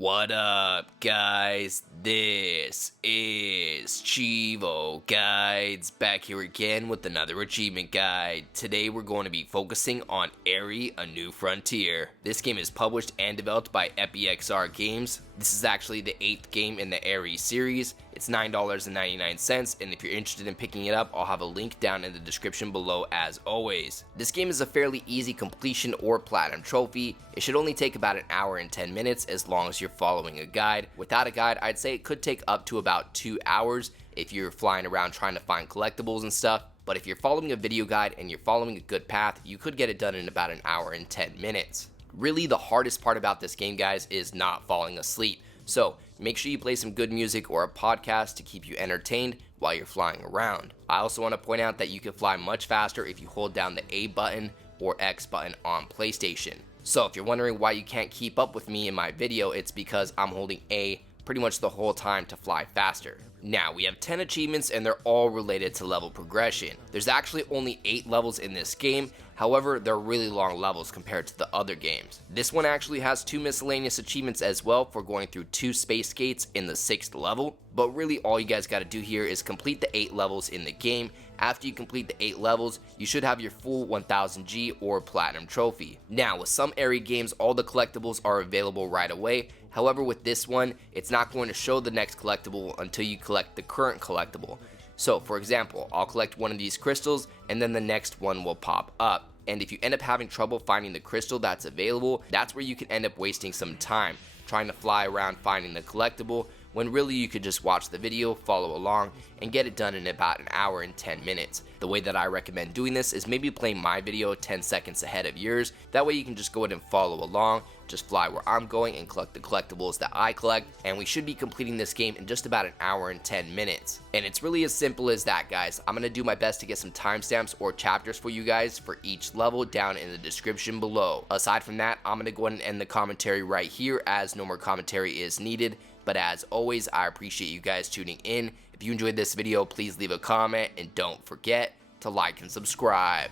What up, guys? This is Cheevo Guides back here again with another achievement guide. Today we're going to be focusing on Aery, A New Frontier. This game is published and developed by EpiXR games. This is actually the 8th game in the Aery series. It's $9.99, and if you're interested in picking it up, I'll have a link down in the description below as always. This game is a fairly easy completion or platinum trophy. It should only take about an hour and 10 minutes as long as you're following a guide. Without a guide, I'd say it could take up to about 2 hours if you're flying around trying to find collectibles and stuff. But if you're following a video guide and you're following a good path, you could get it done in about an hour and 10 minutes. Really, the hardest part about this game, guys, is not falling asleep. So make sure you play some good music or a podcast to keep you entertained while you're flying around. I also want to point out that you can fly much faster if you hold down the A button or X button on PlayStation. So if you're wondering why you can't keep up with me in my video, it's because I'm holding A pretty much the whole time to fly faster. Now, we have 10 achievements and they're all related to level progression. There's actually only 8 levels in this game, however, they're really long levels compared to the other games. This one actually has 2 miscellaneous achievements as well for going through 2 space gates in the 6th level, but really all you guys gotta do here is complete the 8 levels in the game. After you complete the 8 levels, you should have your full 1000G or platinum trophy. Now, with some Aery games, all the collectibles are available right away. However, with this one, it's not going to show the next collectible until you collect the current collectible. So, for example, I'll collect one of these crystals and then the next one will pop up. And if you end up having trouble finding the crystal that's available, that's where you can end up wasting some time trying to fly around finding the collectible, when really you could just watch the video, follow along, and get it done in about an hour and 10 minutes. The way that I recommend doing this is maybe playing my video 10 seconds ahead of yours. That way you can just go ahead and follow along, just fly where I'm going and collect the collectibles that I collect, and we should be completing this game in just about an hour and 10 minutes. And it's really as simple as that, guys. I'm going to do my best to get some timestamps or chapters for you guys for each level down in the description below. Aside from that, I'm going to go ahead and end the commentary right here as no more commentary is needed. But as always, I appreciate you guys tuning in. If you enjoyed this video, please leave a comment and don't forget to like and subscribe.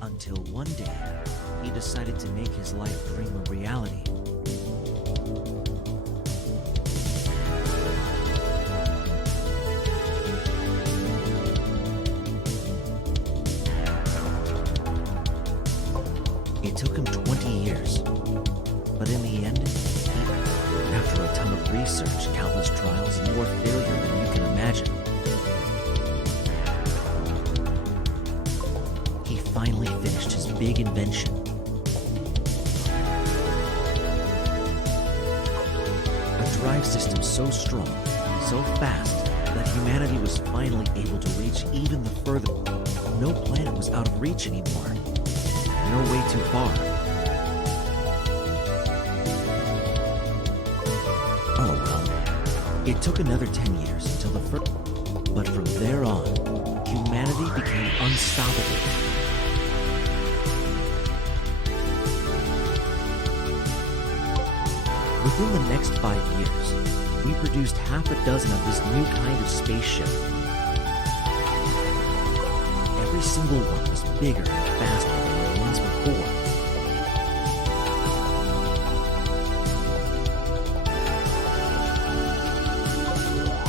Until one day, he decided to make his life dream a reality. It took him 20 years, but in the end, after a ton of research, countless trials, and more failure than you can imagine, he finally finished his big invention. A drive system so strong, so fast, that humanity was finally able to reach even the further. No planet was out of reach anymore. No way too far. Oh well. It took another 10 years until the first. But from there on, humanity became unstoppable. Within the next 5 years, we produced half a dozen of this new kind of spaceship. Every single one was bigger and faster than the ones before.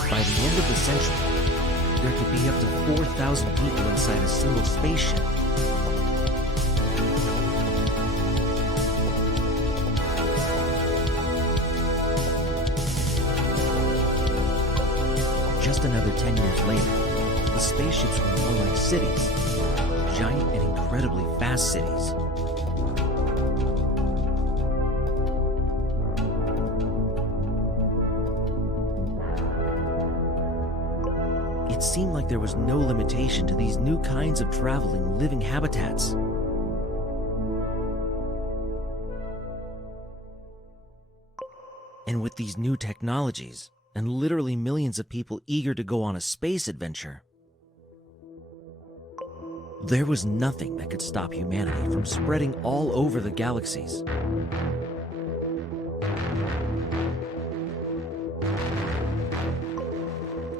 By the end of the century, there could be up to 4,000 people inside a single spaceship. Just another 10 years later, the spaceships were more like cities, giant and incredibly fast cities. It seemed like there was no limitation to these new kinds of traveling, living habitats. And with these new technologies, and literally millions of people eager to go on a space adventure, there was nothing that could stop humanity from spreading all over the galaxies.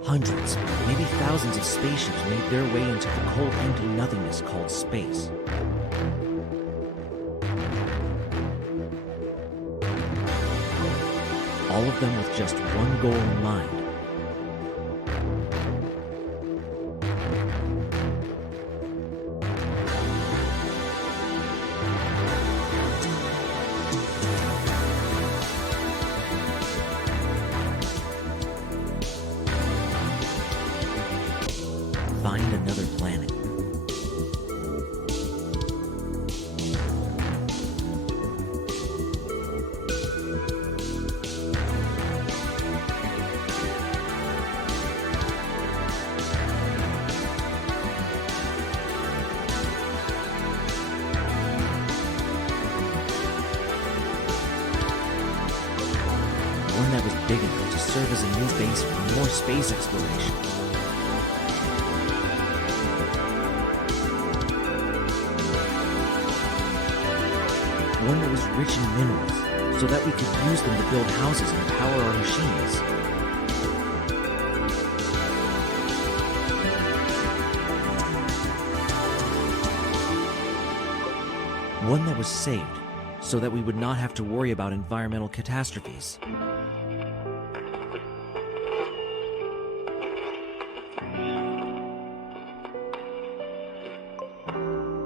Hundreds, maybe thousands of spaceships made their way into the cold, empty nothingness called space. all of them with just one goal in mind. Find another planet. One that was big enough to serve as a new base for more space exploration. One that was rich in minerals, so that we could use them to build houses and power our machines. One that was saved, so that we would not have to worry about environmental catastrophes.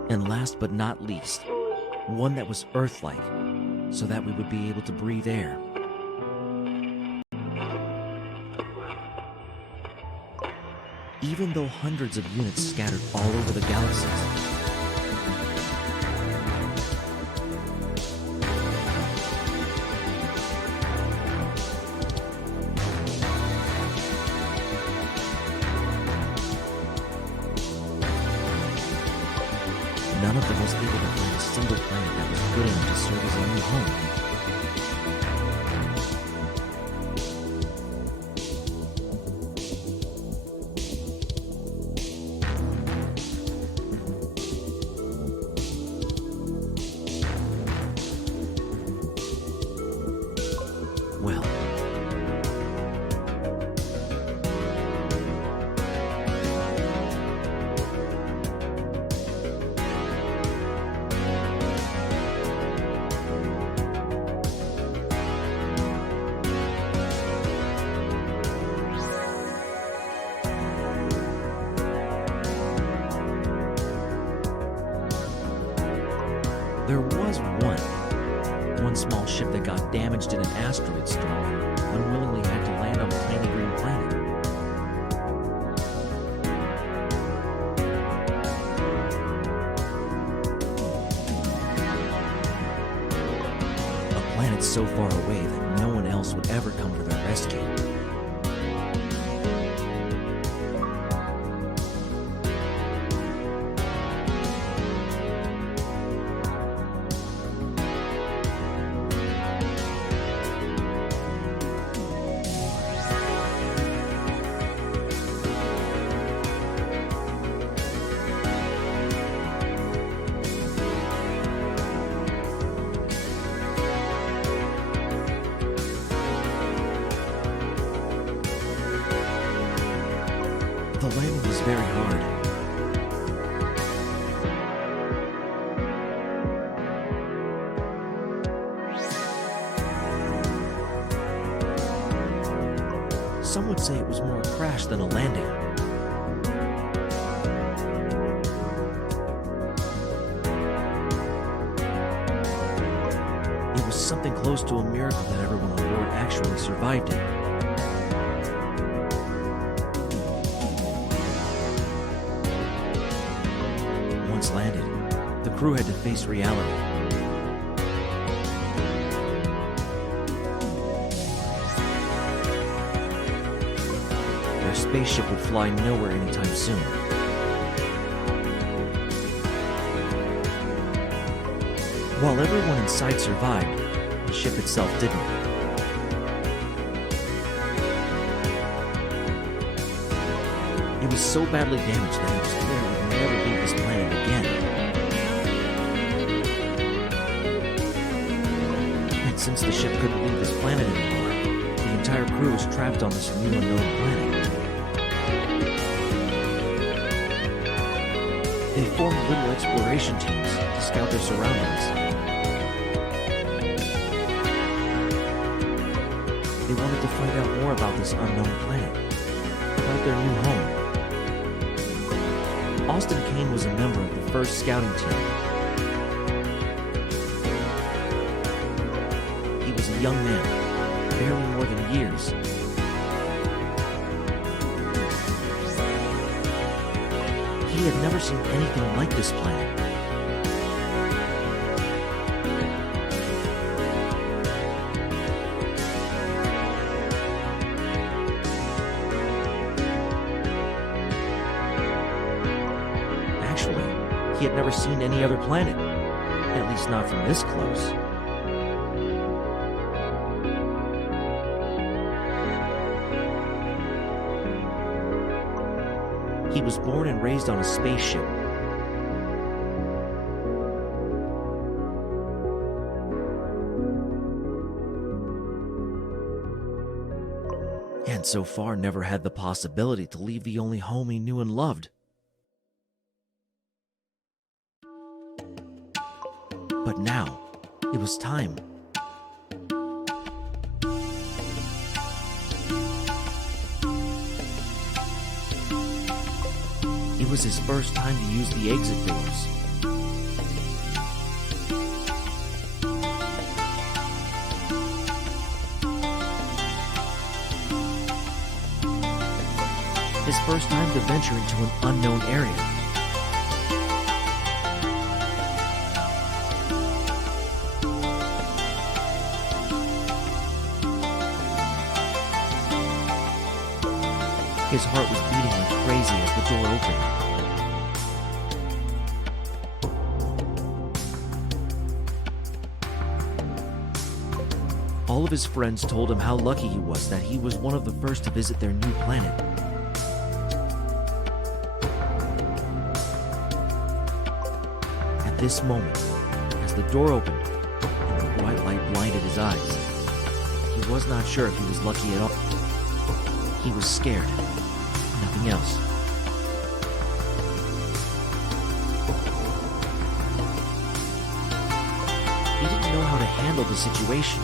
And last but not least, one that was Earth-like, so that we would be able to breathe air. Even though hundreds of units scattered all over the galaxies, none of them was able to find a single planet that was good enough to serve as a new home. Well, there was one small ship that got damaged in an asteroid storm and unwillingly had to land on a tiny green planet. A planet so far away that no one else would ever come to their rescue. The landing was very hard. Some would say it was more a crash than a landing. It was something close to a miracle that everyone on board actually survived it. Once landed, the crew had to face reality. Their spaceship would fly nowhere anytime soon. While everyone inside survived, the ship itself didn't. It was so badly damaged that it was clear it would never leave this planet again. And since the ship couldn't leave this planet anymore, the entire crew was trapped on this new unknown planet. They formed little exploration teams to scout their surroundings. They wanted to find out more about this unknown planet, about their new home. Austin Kane was a member of the first scouting team. He was a young man, barely more than years. He had never seen anything like this planet. Actually, he had never seen any other planet, at least not from this close. He was born and raised on a spaceship. And so far never had the possibility to leave the only home he knew and loved. But now, it was time. It was his first time to use the exit doors. His first time to venture into an unknown area. His heart was beating like crazy as the door opened. All of his friends told him how lucky he was that he was one of the first to visit their new planet. At this moment, as the door opened and the bright light blinded his eyes, he was not sure if he was lucky at all. He was scared. Nothing else. He didn't know how to handle the situation.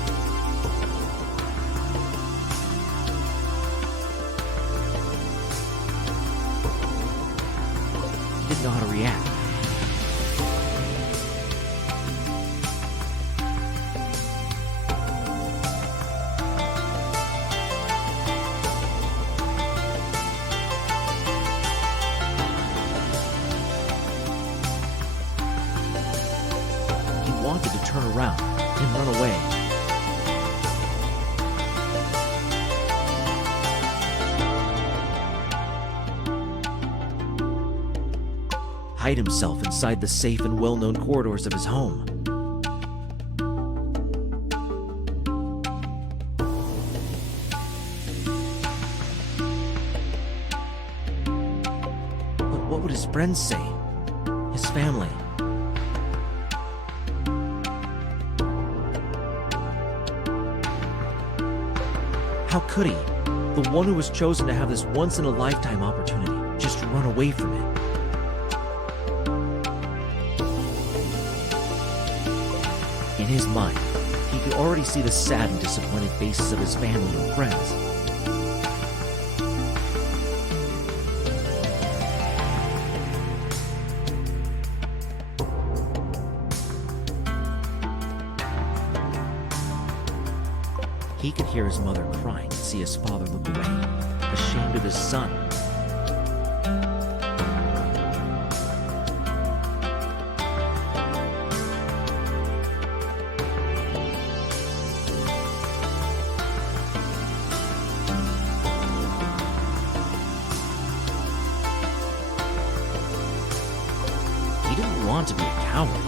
He didn't know how to react. Wanted to turn around and run away. Hide himself inside the safe and well-known corridors of his home. But what would his friends say? His family? How could he, the one who was chosen to have this once-in-a-lifetime opportunity, just run away from it? In his mind, he could already see the sad and disappointed faces of his family and friends. He could hear his mother crying and see his father look away, ashamed of his son. He didn't want to be a coward.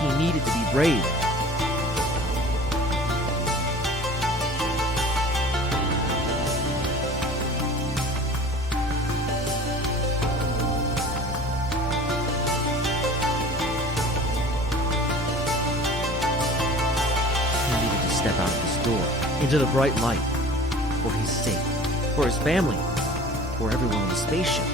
He needed to be brave. door into the bright light. For his sake, for his family, for everyone in the spaceship.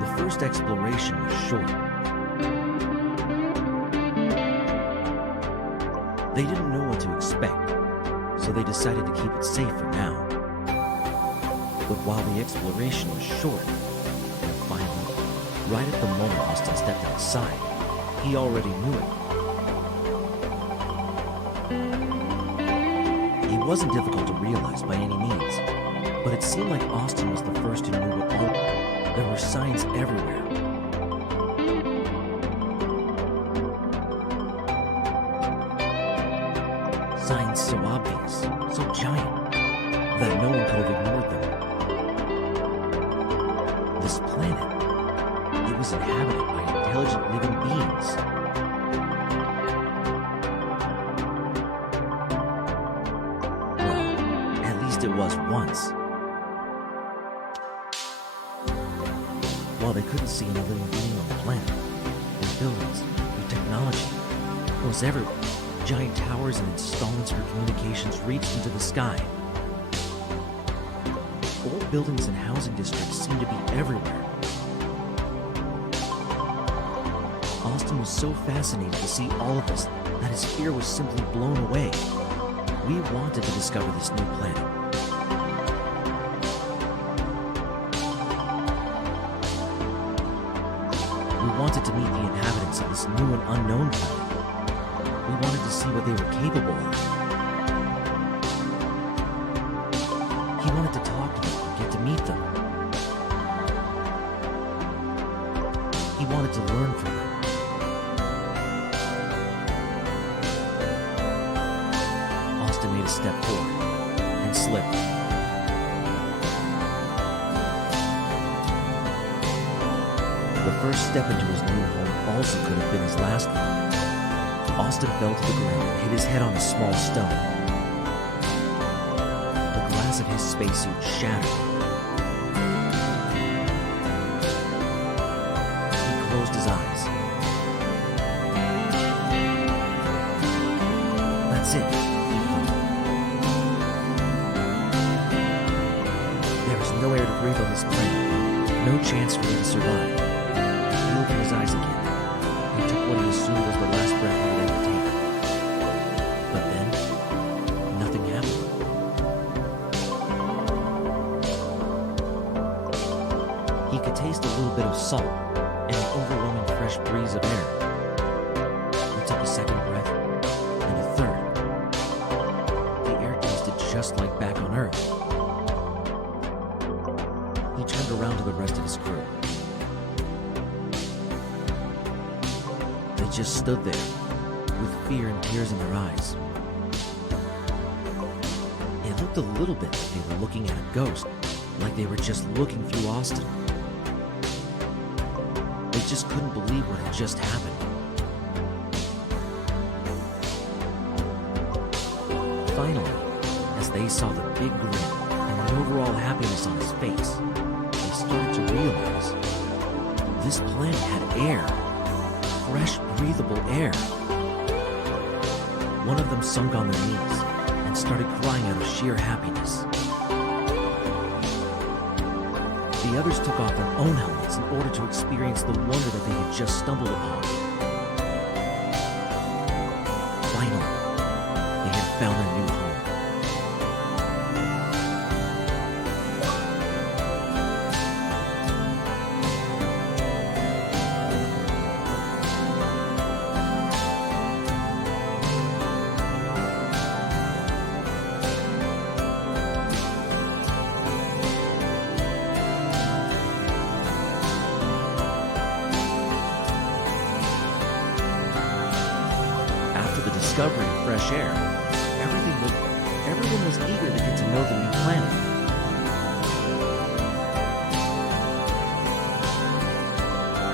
The first exploration was short. They didn't know what to expect, so they decided to keep it safe for now. But while the exploration was short, finally, right at the moment Austin stepped outside, he already knew it. It wasn't difficult to realize by any means, but it seemed like Austin was the first who knew what all. There were signs everywhere. Signs so obvious, so giant, that no one could have ignored them. This planet, it was inhabited by intelligent living beings. Well, at least it was once. While they couldn't see any living being on the planet, their buildings, their technology was everywhere. Giant towers and installments for communications reached into the sky. Old buildings and housing districts seemed to be everywhere. Austin was so fascinated to see all of this that his fear was simply blown away. We wanted to discover this new planet. We wanted to meet the inhabitants of this new and unknown planet. We wanted to see what they were capable of. He wanted to talk to them and get to meet them. He wanted to learn from them. Austin made a step forward and slipped. The first step into his new home also could have been his last one. Austin fell to the ground and hit his head on a small stone. The glass of his spacesuit shattered. He closed his eyes. That's it, he thought. There is no air to breathe on this planet. No chance for me to survive. He opened his eyes again. He took what he assumed was the last breath he would ever take. But then, nothing happened. He could taste a little bit of salt and an overwhelming fresh breeze of air. He took a second breath, and a third. The air tasted just like back on Earth. He turned around to the rest of his crew. They just stood there, with fear and tears in their eyes. It looked a little bit like they were looking at a ghost, like they were just looking through Austin. They just couldn't believe what had just happened. Finally, as they saw the big grin and the overall happiness on his face, they started to realize this planet had air. Fresh, breathable air. One of them sunk on their knees and started crying out of sheer happiness. The others took off their own helmets in order to experience the wonder that they had just stumbled upon. Finally, they had found their new home. After the discovery of fresh air, everyone was eager to get to know the new planet.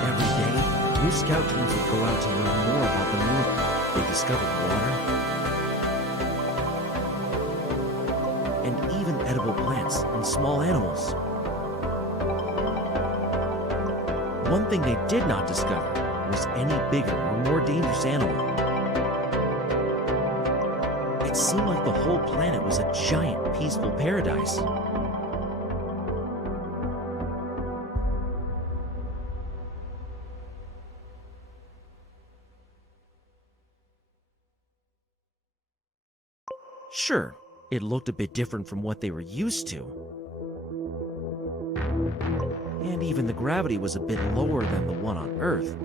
Every day, new scout teams would go out to learn more about the moon. They discovered water, and even edible plants and small animals. One thing they did not discover was any bigger or more dangerous animal. It seemed like the whole planet was a giant, peaceful paradise. Sure, it looked a bit different from what they were used to. And even the gravity was a bit lower than the one on Earth.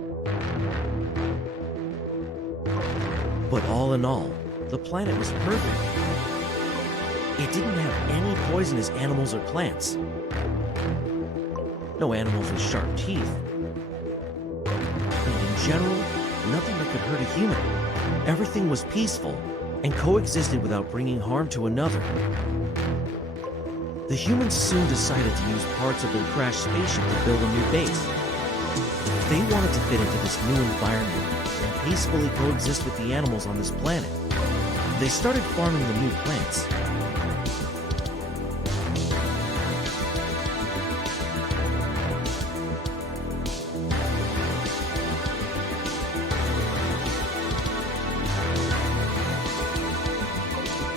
But all in all, the planet was perfect. It didn't have any poisonous animals or plants. No animals with sharp teeth. And in general, nothing that could hurt a human. Everything was peaceful and coexisted without bringing harm to another. The humans soon decided to use parts of their crashed spaceship to build a new base. They wanted to fit into this new environment and peacefully coexist with the animals on this planet. They started farming the new plants.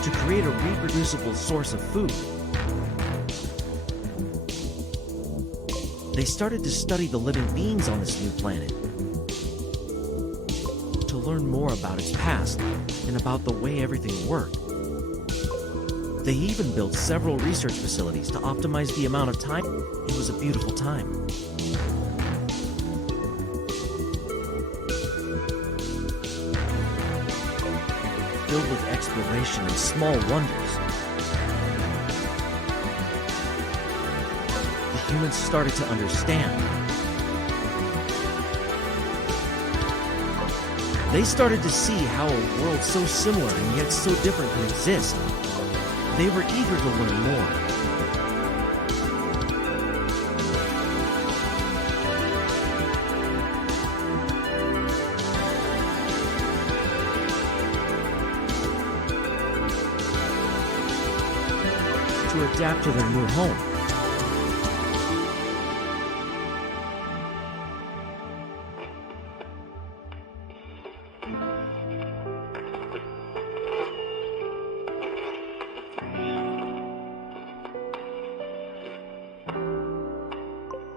To create a reproducible source of food. They started to study the living beings on this new planet, to learn more about its past and about the way everything worked. They even built several research facilities to optimize the amount of time. It was a beautiful time. Filled with exploration and small wonders. The humans started to understand. They started to see how a world so similar and yet so different can exist. They were eager to learn more. To adapt to their new home.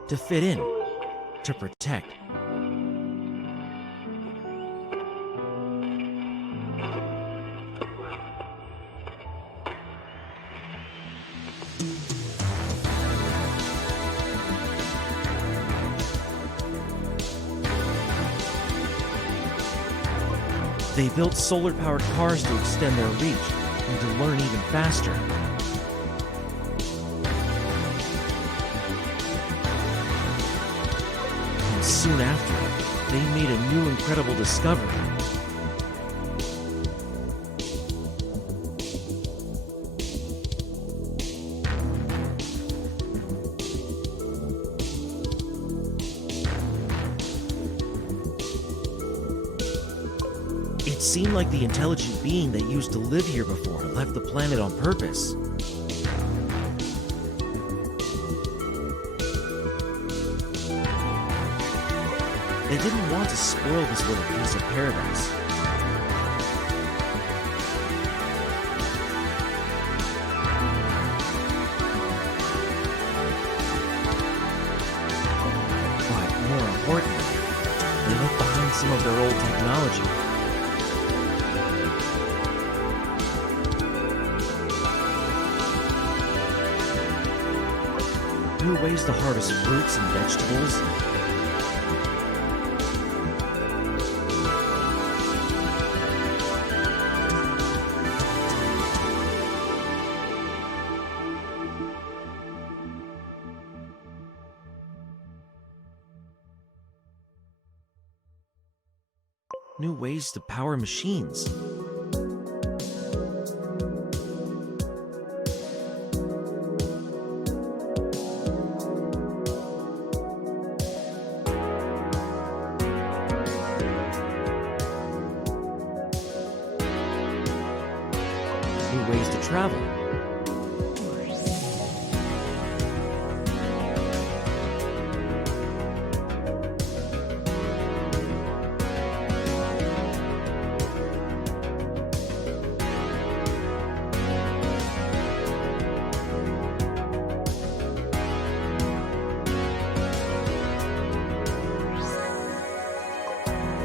To fit in, to protect. They built solar-powered cars to extend their reach and to learn even faster. And soon after, they made a new incredible discovery. It seemed like the intelligent being that used to live here before left the planet on purpose. They didn't want to spoil this little piece of paradise. some of their old technology. New ways to harvest fruits and vegetables. New ways to power machines. New ways to travel.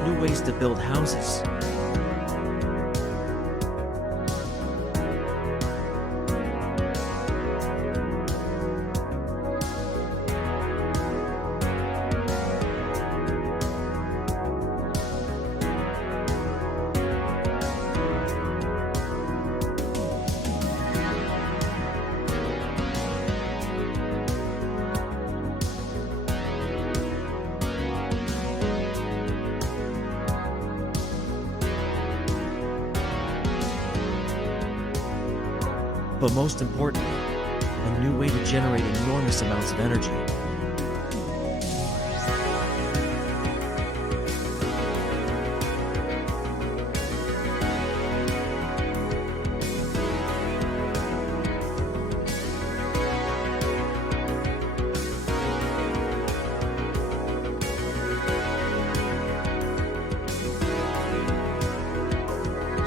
New ways to build houses. But most importantly, a new way to generate enormous amounts of energy.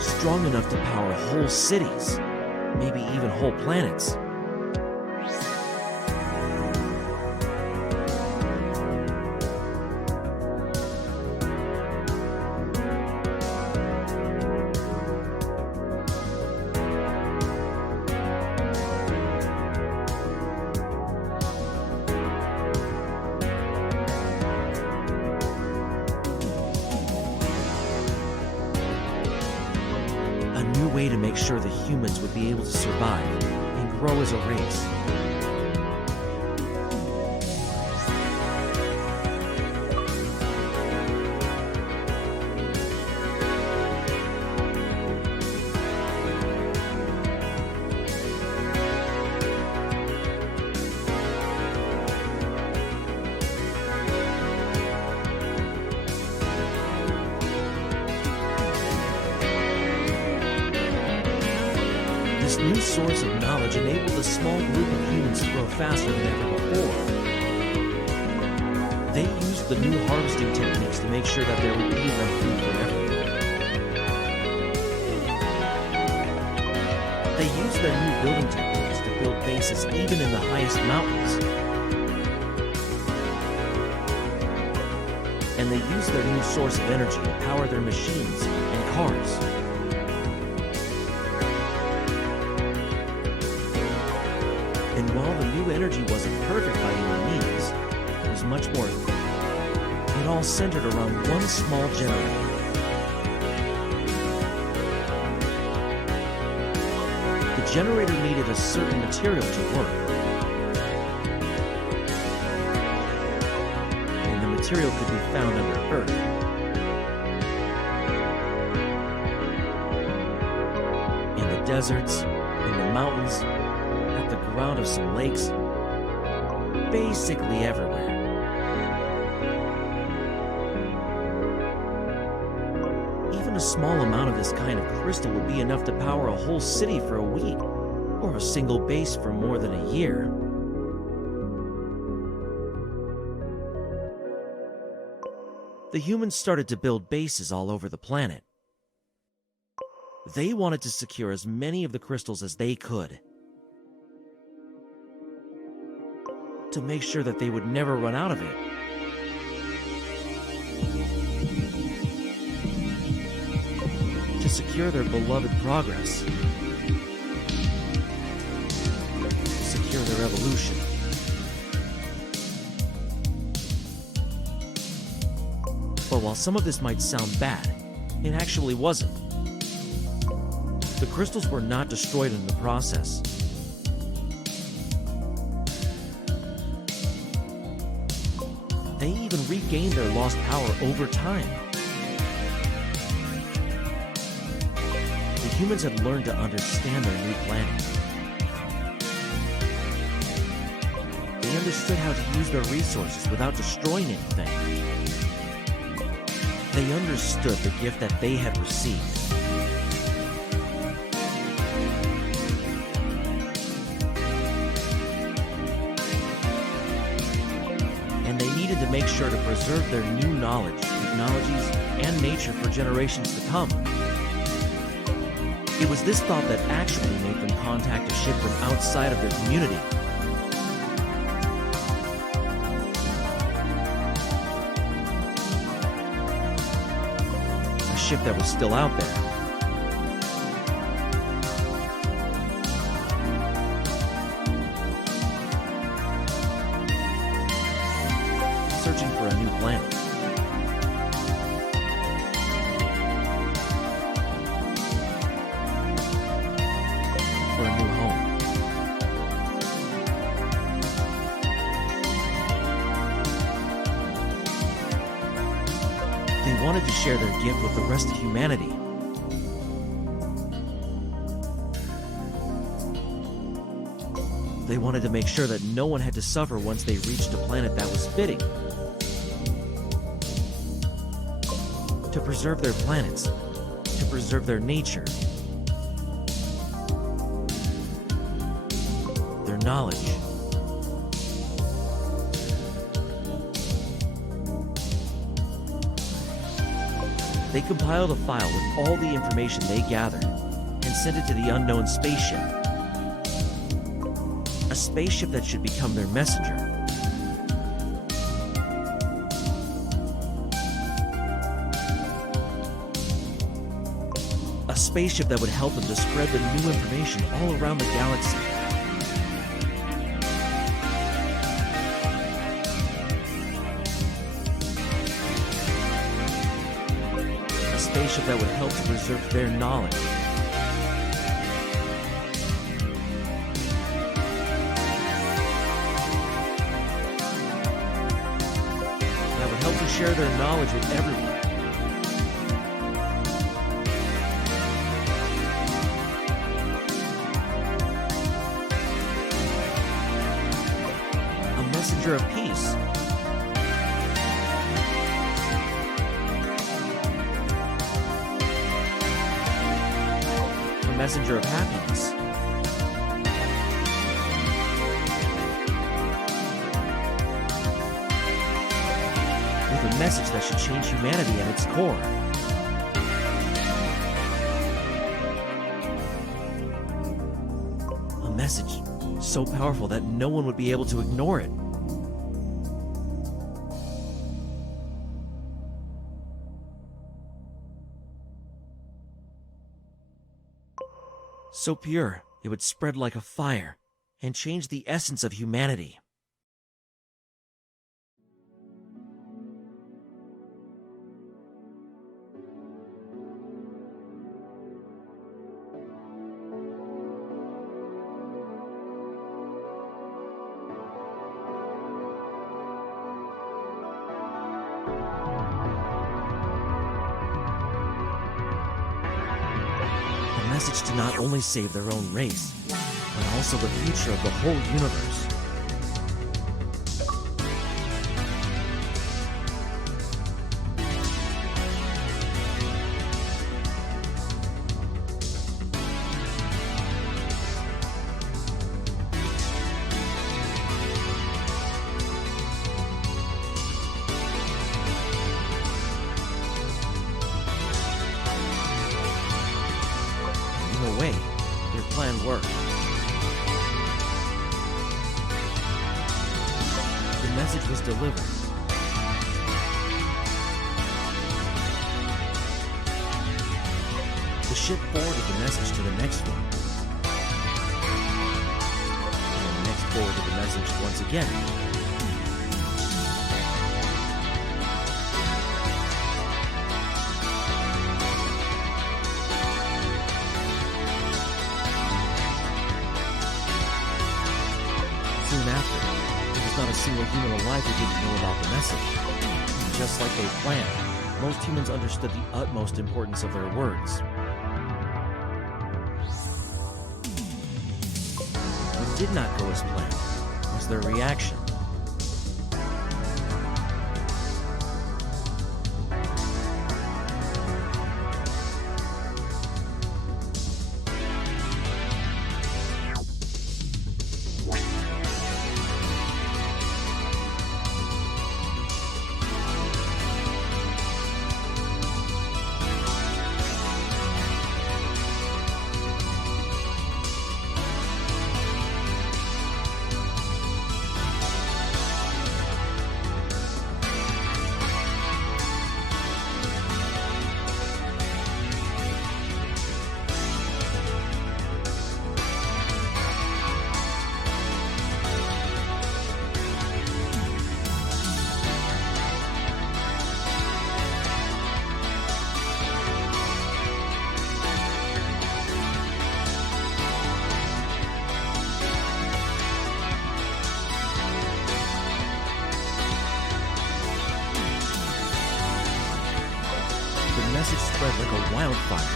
Strong enough to power whole cities. Maybe even whole planets. A new way to make sure the humans would be able to survive and grow as a race. This new source of knowledge enabled a small group of humans to grow faster than ever before. They used the new harvesting techniques to make sure that there would be enough food for everyone. They used their new building techniques to build bases even in the highest mountains. And they used their new source of energy to power their machines and cars. And while the new energy wasn't perfect by any means, it was much more. It all centered around one small generator. The generator needed a certain material to work. And the material could be found under Earth. In the deserts, in the mountains, at the ground of some lakes, basically everywhere. Even a small amount of this kind of crystal would be enough to power a whole city for a week, or a single base for more than a year. The humans started to build bases all over the planet. They wanted to secure as many of the crystals as they could, to make sure that they would never run out of it. to secure their beloved progress, secure their evolution. But while some of this might sound bad, it actually wasn't. The crystals were not destroyed in the process. They even regained their lost power over time. The humans had learned to understand their new planet. They understood how to use their resources without destroying anything. They understood the gift that they had received. And they needed to make sure to preserve their new knowledge, technologies, and nature for generations to come. It was this thought that actually made them contact a ship from outside of their community. A ship that was still out there. Searching for a new planet. For a new home. They wanted to share their gift with the rest of humanity. They wanted to make sure that no one had to suffer once they reached a planet that was fitting. To preserve their planets, to preserve their nature, their knowledge. They compiled a file with all the information they gathered and sent it to the unknown spaceship. A spaceship that should become their messenger. A spaceship that would help them to spread the new information all around the galaxy. A spaceship that would help to preserve their knowledge. That would help to share their knowledge with everyone. Messenger of peace. A messenger of happiness. With a message that should change humanity at its core. A message so powerful that no one would be able to ignore it. So pure, it would spread like a fire and change the essence of humanity. The message to not only save their own race, but also the future of the whole universe. In a way, their plan worked. The message was delivered. ship forwarded the message to the next one. And the next forwarded the message once again. Soon after, there was not a single human alive who didn't know about the message. Just like they planned, most humans understood the utmost importance of their words. What did not go as planned was their reaction. The message spread like a wildfire.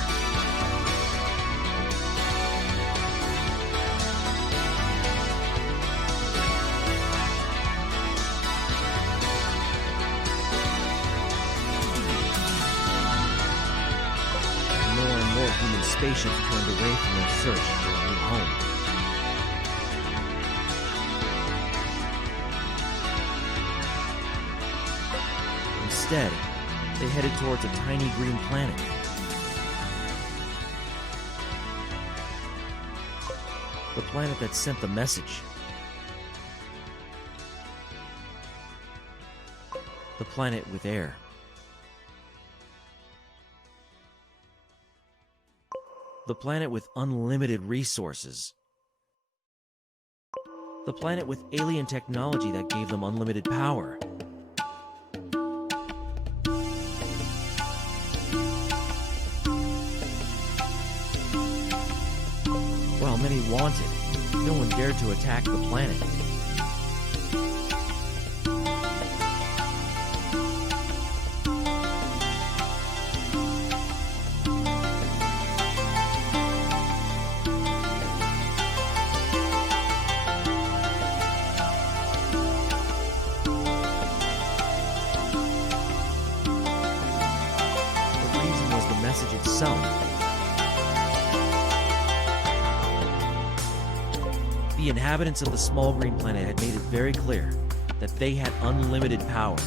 More and more human spaceships turned away from their search for a new home. Instead, they headed towards a tiny green planet. The planet that sent the message. The planet with air. The planet with unlimited resources. The planet with alien technology that gave them unlimited power. While many wanted, no one dared to attack the planet. The reason was the message itself. The inhabitants of the small green planet had made it very clear that they had unlimited power.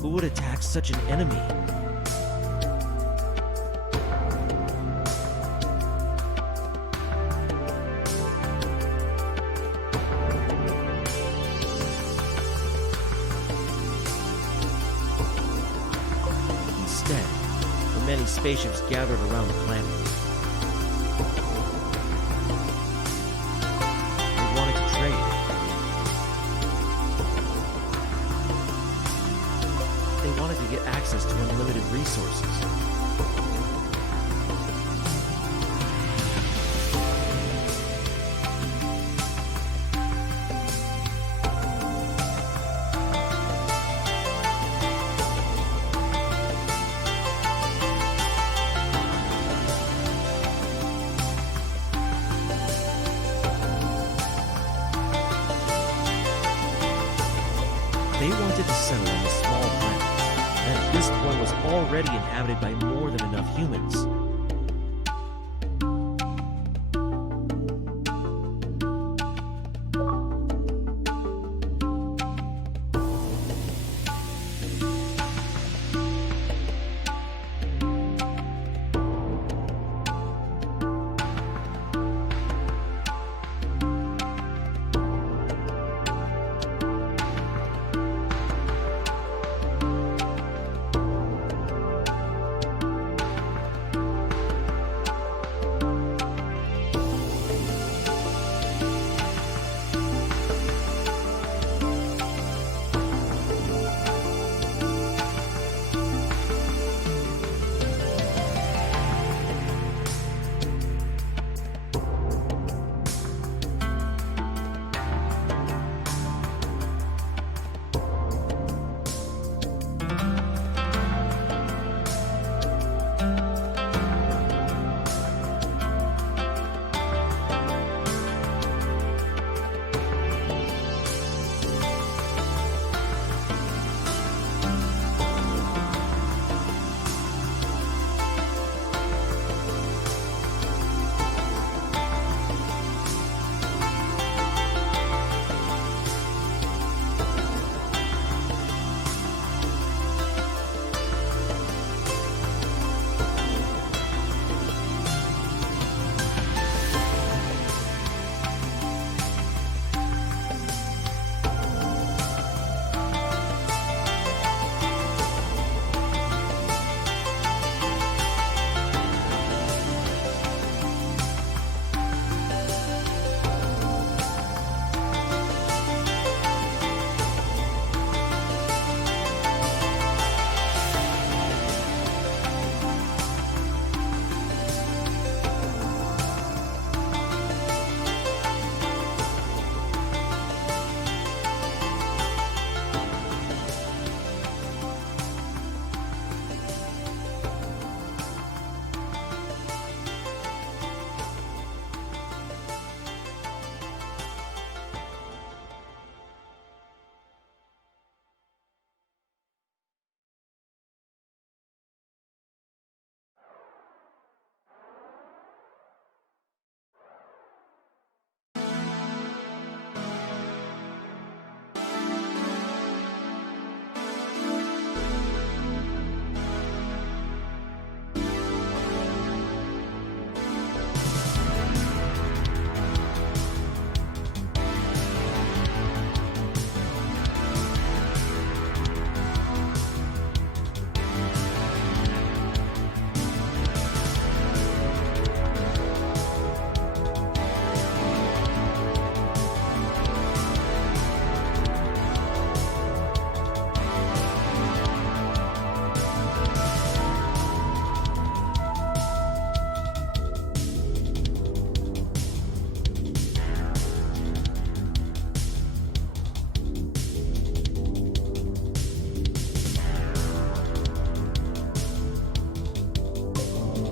Who would attack such an enemy? Instead, the many spaceships gathered around the planet. They wanted to get access to unlimited resources. They wanted to settle on a small planet that at this point was already inhabited by more than enough humans.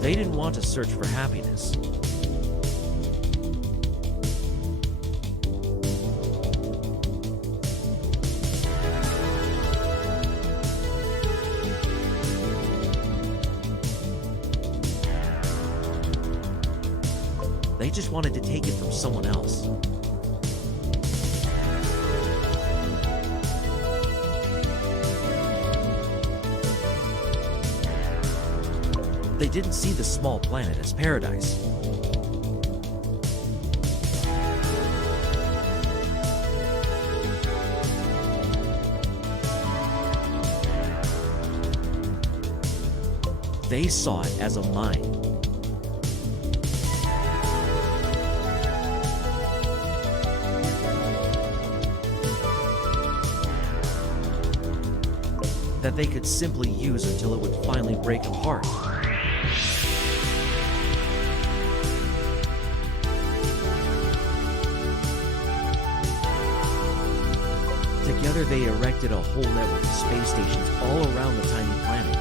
They didn't want to search for happiness. They just wanted to take it from someone else. They didn't see the small planet as paradise. They saw it as a mine. That they could simply use until it would finally break apart. Together they erected a whole network of space stations all around the tiny planet.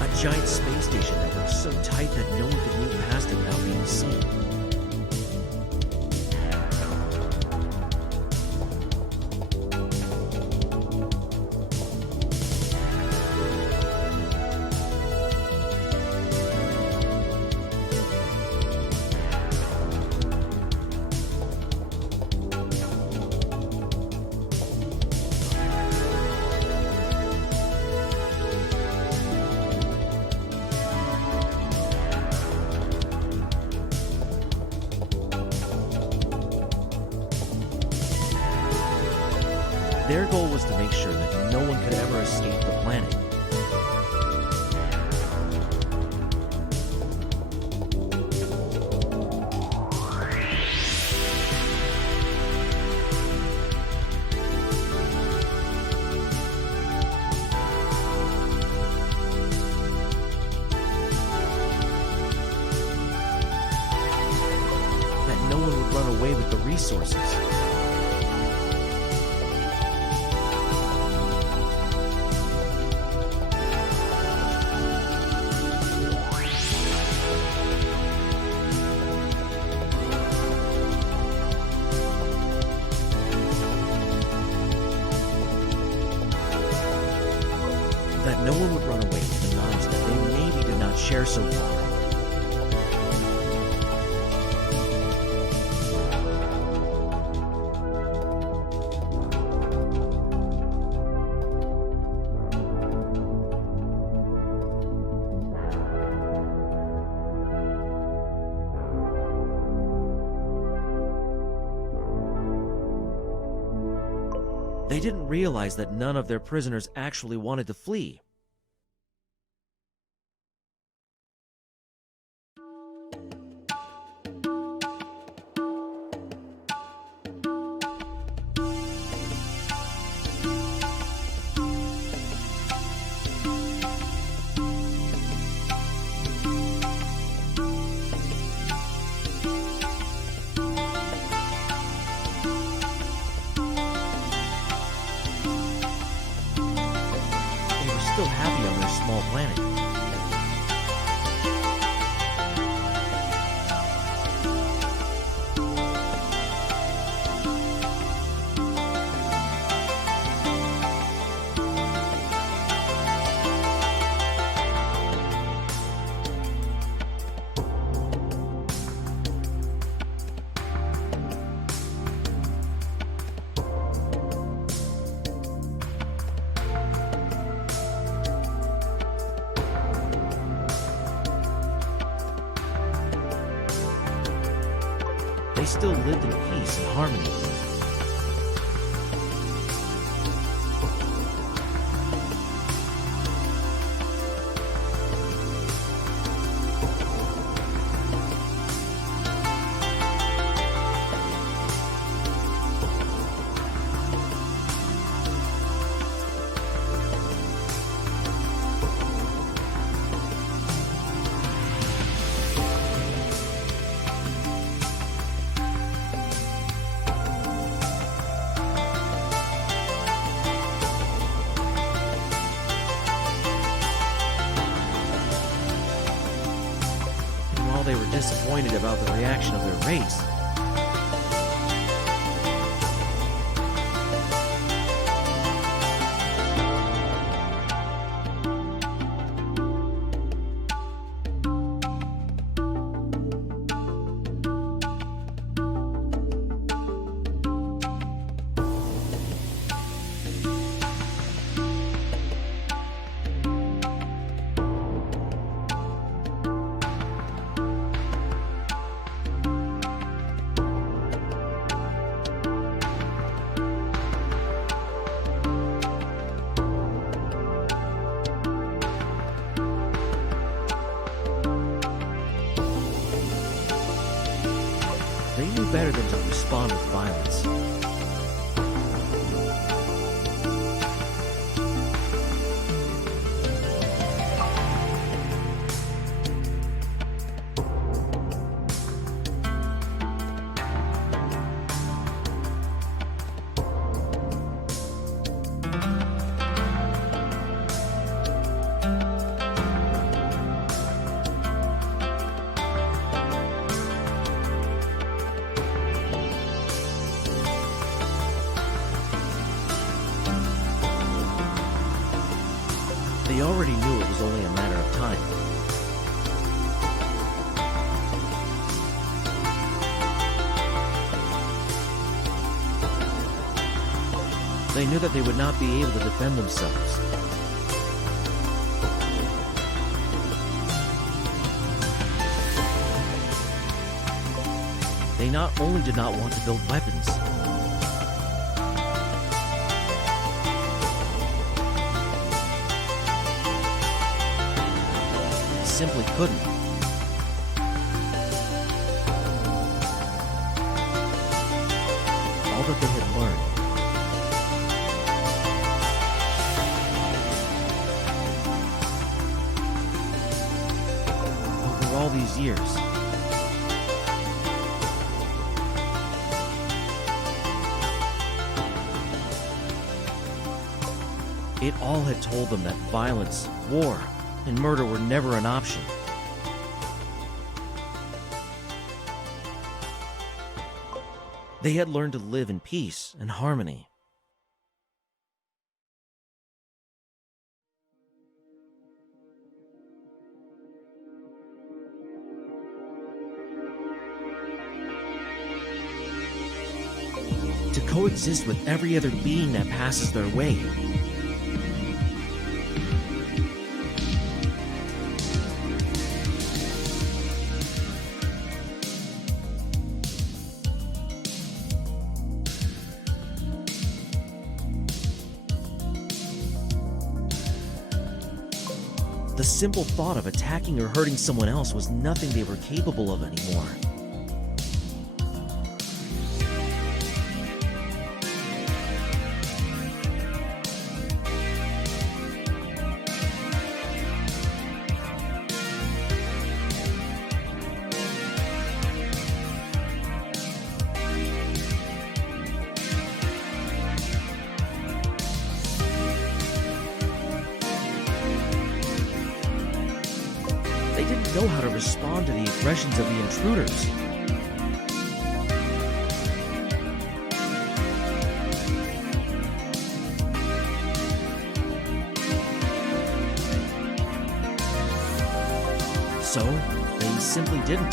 A giant space station network so tight that no one could move past it without being seen. Their goal was to make sure that no one could ever escape the planet. That no one would run away with the resources. That no one would run away with the knowledge that they maybe did not share so far. They didn't realize that none of their prisoners actually wanted to flee. Still happy on their small planet. They still lived in peace and harmony. all they were disappointed about the reaction of their race. They knew better than to respond with violence. They already knew it was only a matter of time. They knew that they would not be able to defend themselves. They not only did not want to build weapons, simply couldn't. All that they had learned over all these years it all had told them that violence, war, and murder were never an option. They had learned to live in peace and harmony. To coexist with every other being that passes their way. The simple thought of attacking or hurting someone else was nothing they were capable of anymore. They didn't know how to respond to the aggressions of the intruders. So, they simply didn't.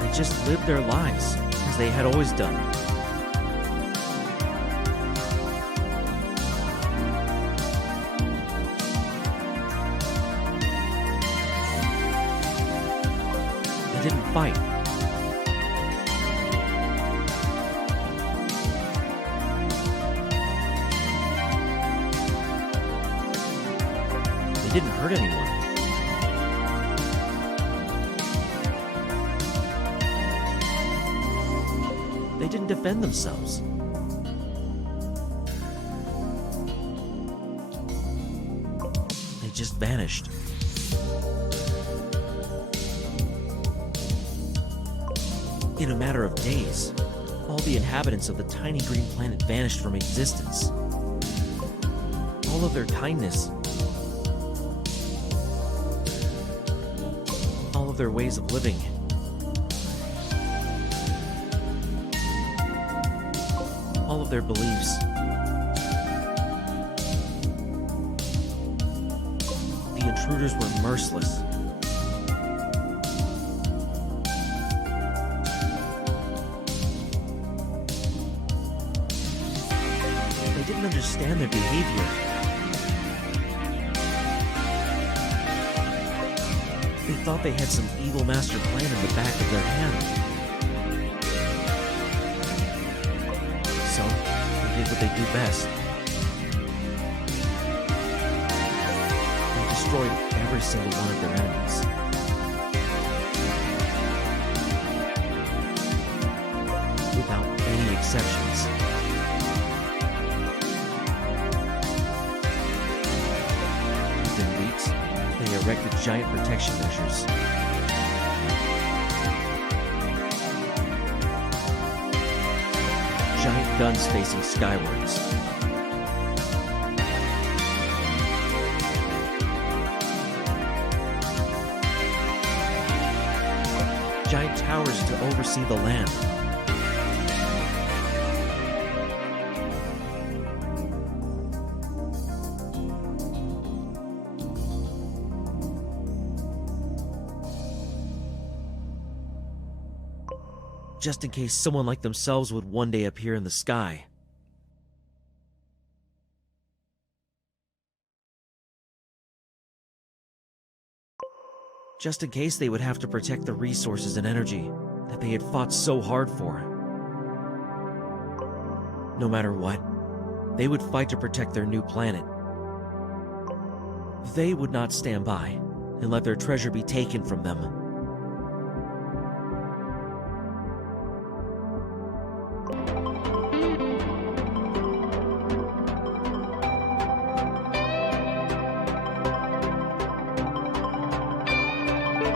They just lived their lives as they had always done. They didn't fight. They didn't hurt anyone. They didn't defend themselves. They just vanished. In a matter of days, all the inhabitants of the tiny green planet vanished from existence. All of their kindness, their ways of living. All of their beliefs. The intruders were merciless. They didn't understand their behavior. They thought they had some evil master plan in the back of their hand. So, they did what they do best. They destroyed every single one of their enemies. Without any exceptions. Within weeks, they erected giant protection measures. Giant guns facing skywards. Giant towers to oversee the land. Just in case someone like themselves would one day appear in the sky. Just in case they would have to protect the resources and energy that they had fought so hard for. No matter what, they would fight to protect their new planet. They would not stand by and let their treasure be taken from them.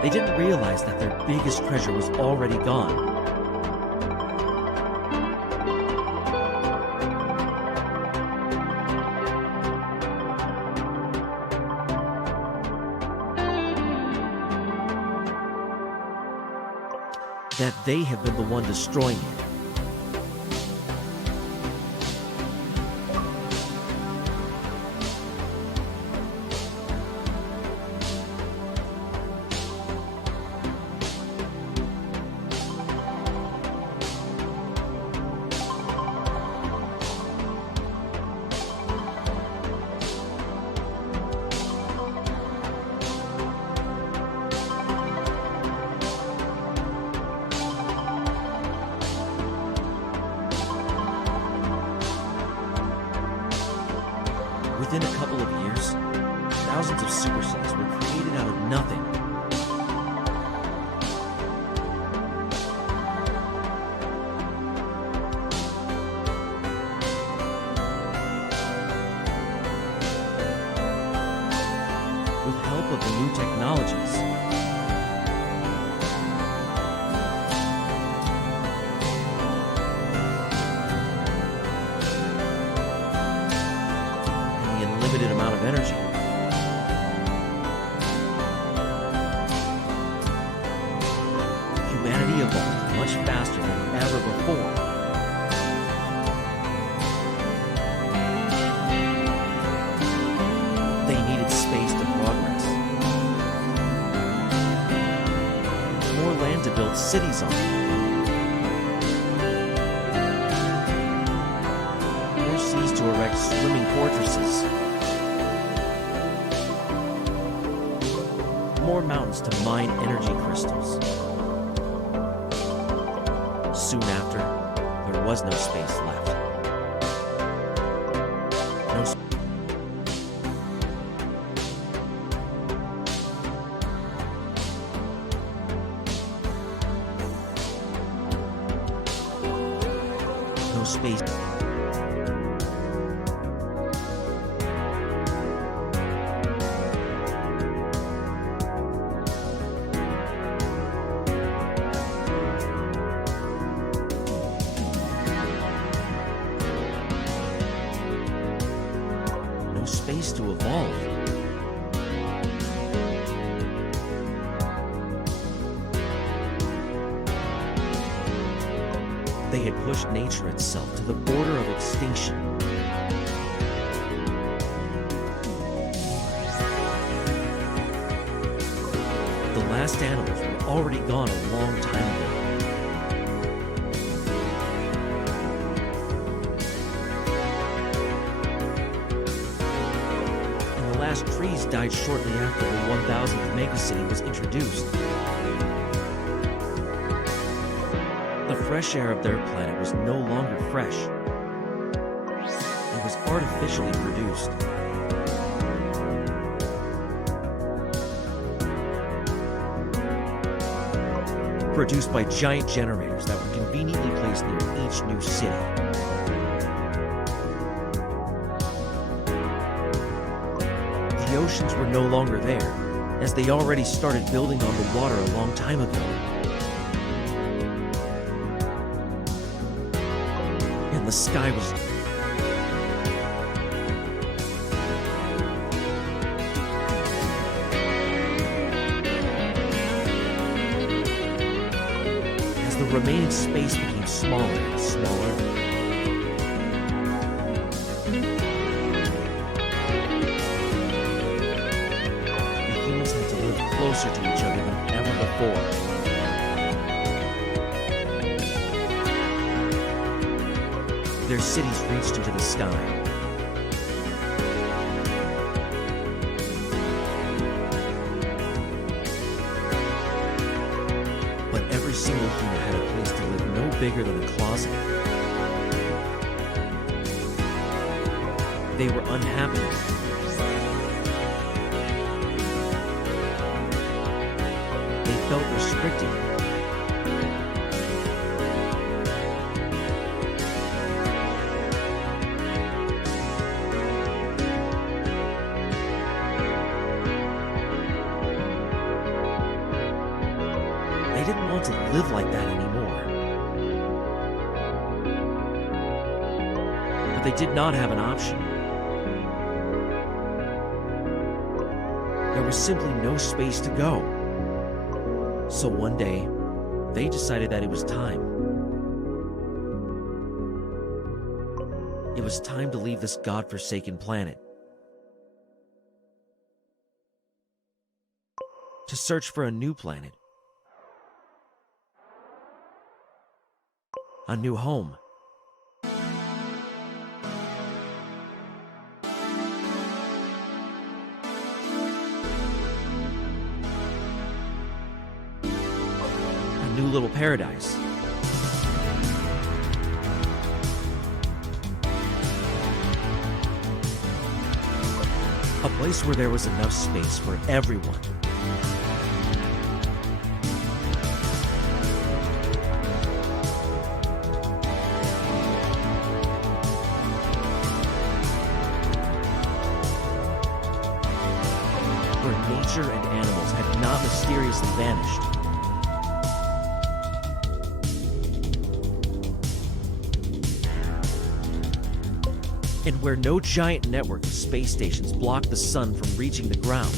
They didn't realize that their biggest treasure was already gone. That they have been the one destroying it. Within a couple of years, thousands of supercells were created out of nothing. With help of the new technologies, limited amount of energy. Humanity evolved much faster than ever before. They needed space to progress. More land to build cities on. More seas to erect swimming fortresses. More mountains to mine energy crystals. Soon after, there was no space left. No space. Space to evolve. They had pushed nature itself to the border of extinction. The last animals were already gone a long time ago. And the last trees died shortly after the 1000th megacity was introduced. The fresh air of their planet was no longer fresh. It was artificially produced. Produced by giant generators that were conveniently placed near each new city. The oceans were no longer there, as they already started building on the water a long time ago. And the sky was the remaining space became smaller and smaller. The humans had to live closer to each other than ever before. Their cities reached into the sky. Every single human had a place to live no bigger than a closet. They were unhappy. They felt restricted. They didn't want to live like that anymore. But they did not have an option. There was simply no space to go. So one day, they decided that it was time. It was time to leave this godforsaken planet. To search for a new planet. A new home. A new little paradise. A place where there was enough space for everyone. Where nature and animals had not mysteriously vanished. And where no giant network of space stations blocked the sun from reaching the ground.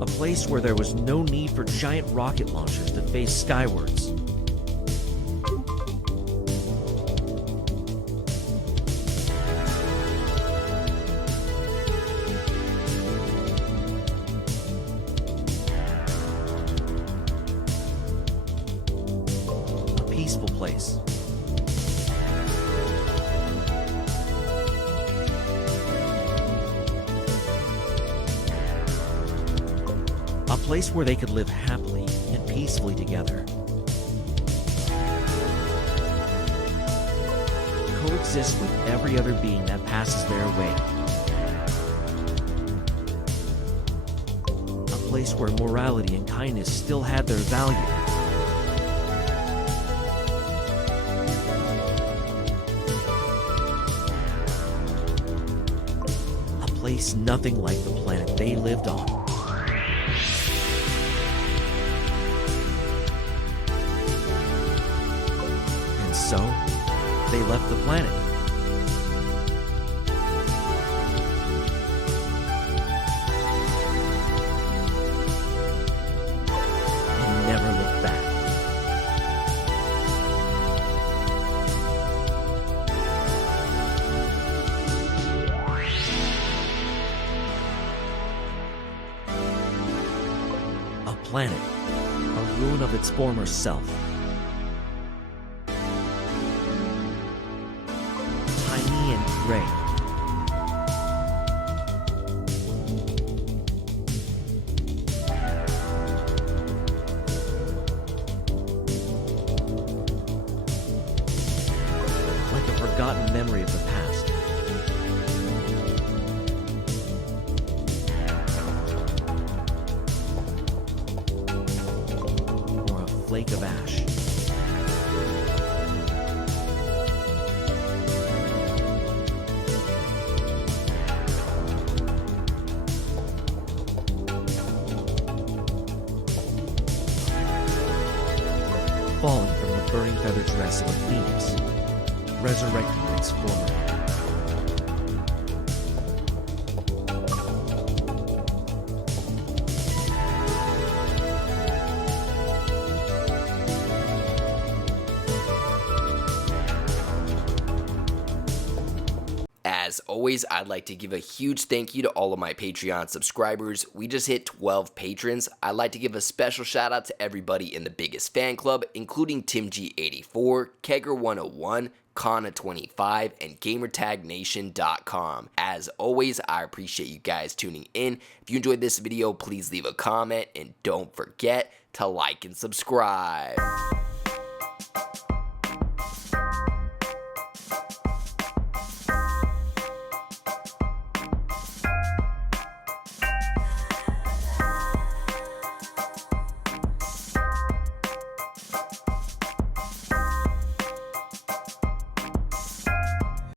A place where there was no need for giant rocket launchers to face skywards. Peaceful place. A place where they could live happily and peacefully together. Coexist with every other being that passes their way. A place where morality and kindness still had their value. Place nothing like the planet they lived on. And so, they left the planet. And never looked back. planet, a ruin of its former self. Tiny and gray. Like a forgotten memory of the past. Or a flake of ash. Falling from the burning feather dress of a phoenix, resurrecting its former. As always, I'd like to give a huge thank you to all of my Patreon subscribers. We just hit 12 patrons. I'd like to give a special shout out to everybody in the biggest fan club, including TimG84, Kegger101, Kana25, and GamerTagNation.com. As always, I appreciate you guys tuning in. If you enjoyed this video, please leave a comment and don't forget to like and subscribe.